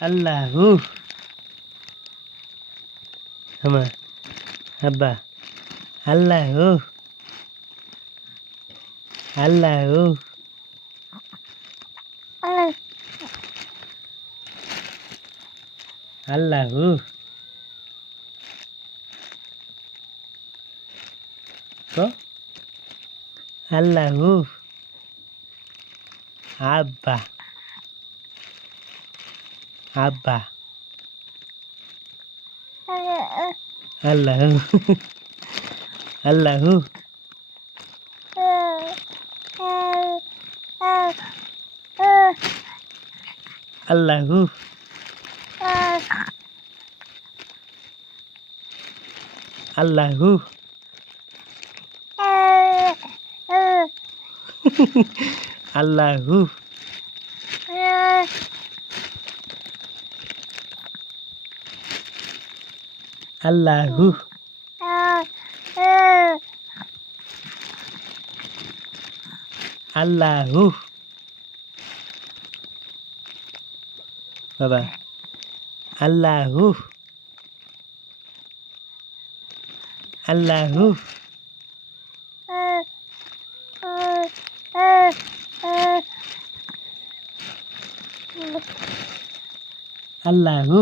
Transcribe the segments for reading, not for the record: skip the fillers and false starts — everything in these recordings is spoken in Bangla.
আল্লাহু আমা আব্বা আল্লাহু আল্লাহু আল্লাহু তো আল্লাহু আব্বা আব্বা আল্লাহু আল্লাহু আল্লাহু আল্লাহু আল্লাহু আল্লাহু আল্লাহু বাবা আল্লাহু আল্লাহু আল্লাহু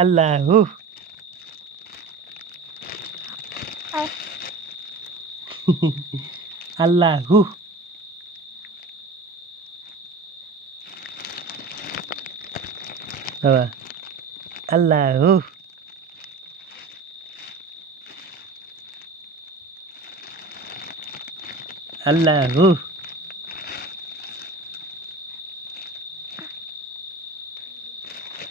আল্লাহু আল্লাহু বাবা আল্লাহু আল্লাহু